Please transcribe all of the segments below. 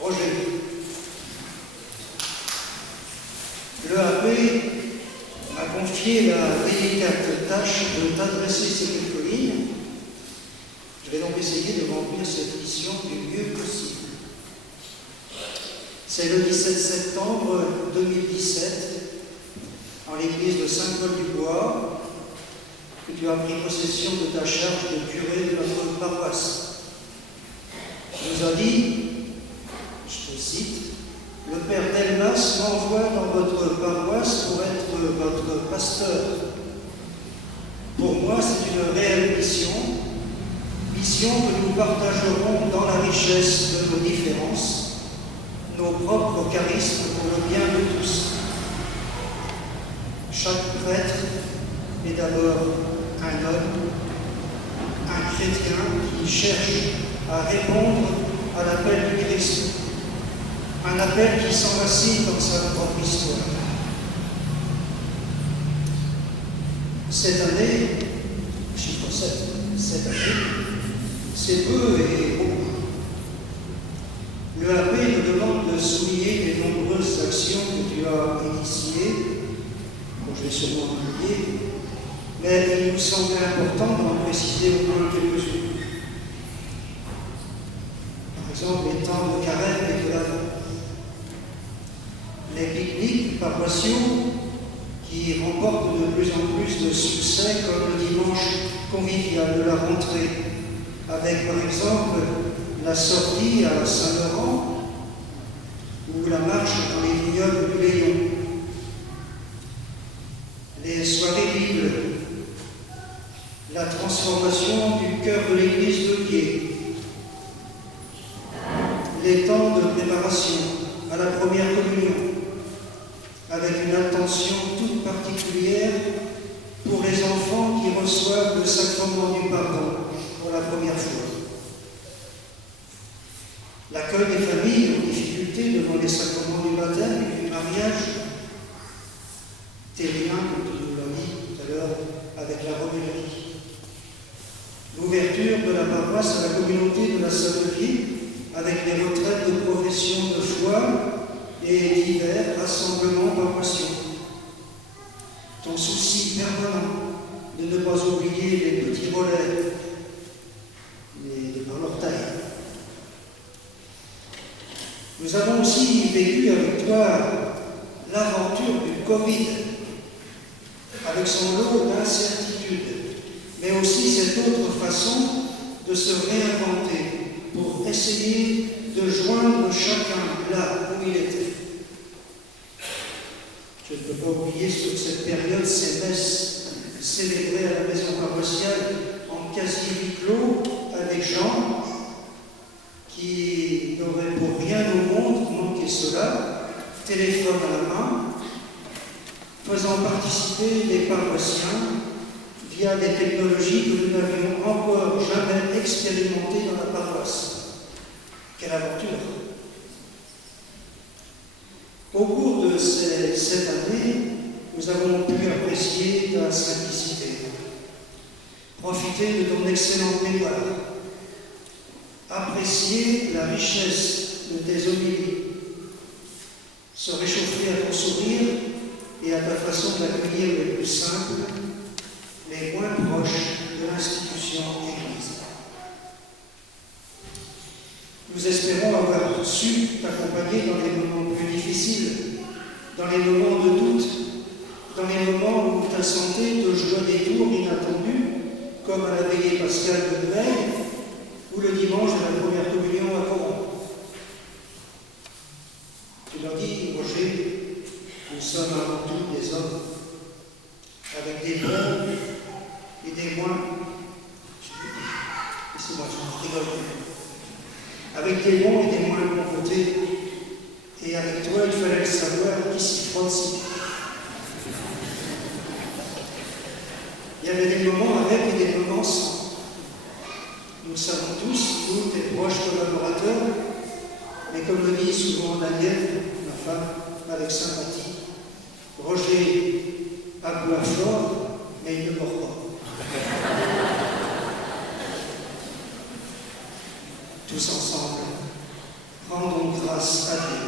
Roger. L'EAP m'a confié la délicate tâche de t'adresser ces quelques lignes. Je vais donc essayer de remplir cette mission du mieux possible. C'est le 17 septembre 2017, en l'église de Saint-Paul-du-Bois, que tu as pris possession de ta charge de curé de notre paroisse. Tu nous as dit, je te cite, « Le Père Delmas m'envoie dans votre paroisse pour être votre pasteur. Pour moi, c'est une réelle mission que nous partagerons dans la richesse de nos différences, nos propres charismes pour le bien de tous. Chaque prêtre est d'abord un homme, un chrétien qui cherche à répondre à l'appel du Christ, un appel qui s'enracine dans sa propre histoire. Cette année, chiffre 7, cette année, c'est peu et beaucoup. L'EAP nous demande de souligner les nombreuses actions que tu as initiées, dont je vais sûrement oublier, mais il nous semblait important d'en préciser au moins quelques-unes. Par exemple, les temps de carême et de l'Avent, les pique-niques paroissiaux qui remportent de plus en plus de succès, comme le dimanche convivial de la rentrée, avec par exemple la sortie à Saint-Laurent ou la marche dans les vignobles du Léon, les soirées Bible, la transformation du cœur de l'église de Pied, les temps de préparation à la première communion, avec une attention toute particulière pour les enfants qui reçoivent le sacrement du pardon pour la première fois. L'accueil des familles en difficulté devant les sacrements du baptême et du mariage, terrien, comme tu nous l'as dit tout à l'heure, avec la romellerie. L'ouverture de la paroisse à la communauté de la Sainte Vie, avec les retraites de profession de foi et divers rassemblements paroissiaux. Ton souci permanent de ne pas oublier les petits relais, dans leur taille. Nous avons aussi vécu avec toi l'aventure du Covid, avec son lot d'incertitudes, mais aussi cette autre façon de se réinventer pour essayer de joindre chacun là où il était. Je ne peux pas oublier sur cette période ces messes célébrées à la maison paroissiale en quasi huis clos avec Jean, qui n'aurait pour rien au monde manqué cela, téléphone à la main, faisant participer les paroissiens via des technologies que nous n'avions encore jamais expérimentées dans la paroisse. Quelle aventure! Au cours de cette année, nous avons pu apprécier ta simplicité, profiter de ton excellente mémoire, apprécier la richesse de tes homélies, se réchauffer à ton sourire et à ta façon d'accueillir les plus simples, les moins proches de l'institution Église. Nous espérons avoir su t'accompagner dans les moments plus difficiles, dans les moments de doute, dans les moments où ta santé te joue des tours inattendus, comme à la veillée pascale de Noël ou le dimanche de la première communion à Coron. Tu leur dis, Roger, nous sommes avant tout des hommes, avec des bons et des moins. Laissez-moi, je rigole. Avec des bons et des moins bons côtés. Et avec toi, il fallait le savoir qui s'y frotte si. Il y avait des moments avec et des moments sans. Nous savons tous, nous, tes proches collaborateurs, mais comme le dit souvent Daniel, ma femme, avec sympathie, Roger aboie fort, mais il ne mord pas. Tous ensemble, rendons grâce à Dieu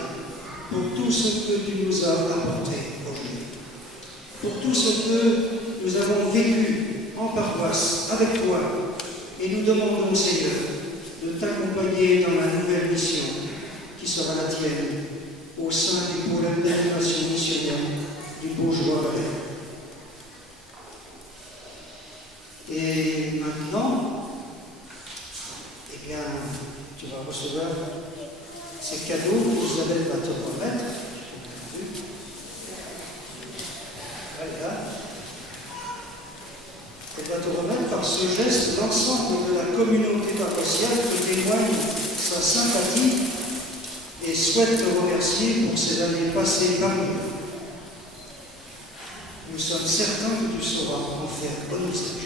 pour tout ce que tu nous as apporté aujourd'hui, pour tout ce que nous avons vécu en paroisse avec toi, et nous demandons, Seigneur, de t'accompagner dans la nouvelle mission qui sera la tienne au sein du pôle d'animation missionnaire du Baugeois-Valais. Et maintenant, eh bien, tu vas recevoir ces cadeaux qu'Isabelle va te remettre. Voilà. Elle va te remettre par ce geste l'ensemble de la communauté paroissiale qui témoigne sa sympathie et souhaite te remercier pour ces années passées parmi nous. Nous sommes certains que tu sauras en faire bon usage.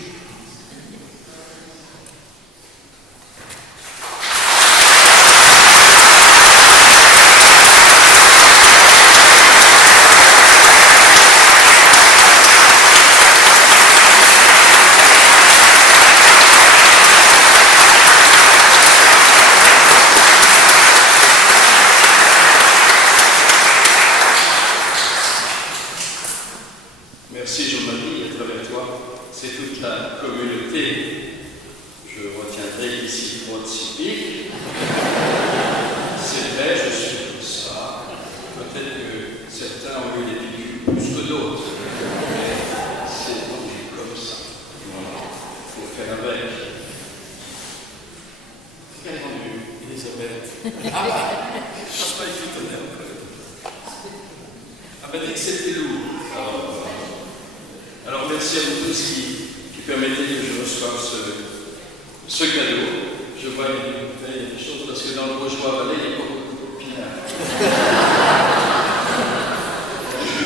Merci Jean-Marie, à travers toi, c'est toute la communauté. Je retiendrai ici pour être typique. C'est vrai, je suis comme ça. Peut-être que certains ont eu des piqûres plus que d'autres. Mais c'est donc comme ça. Voilà. Il faut faire avec. Quelle est rendue, Elisabeth? Ah bah, je ne pas étonné encore. Ah bah, dès que c'était lourd. Alors merci à vous tous qui permettez que je reçoive ce cadeau. Je vois il y a des choses parce que dans le Baugeois-Valais, il y a pas beaucoup de pinard. J'ai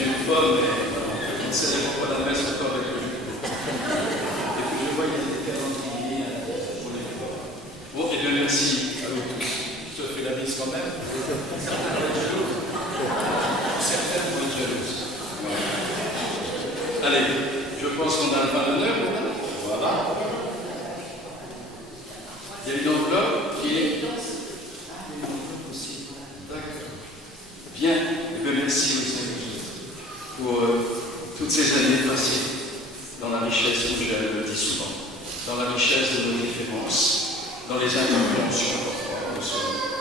une pomme, mais on ne célèbre pas la messe encore avec le jus. Et puis je vois il y a des calendriers pour les pommes. Bon, et bien merci à vous tous. Je te fais la mise quand même. Certains vont être jalouses. Certaines vont être jalouses. Allez, je pense qu'on a le pain d'honneur, voilà. Il y a une enveloppe qui est... D'accord. Bien, et bien merci aussi pour toutes ces années passées dans la richesse, comme je le dis souvent, dans la richesse de nos différences, dans les incompréhensions parfois,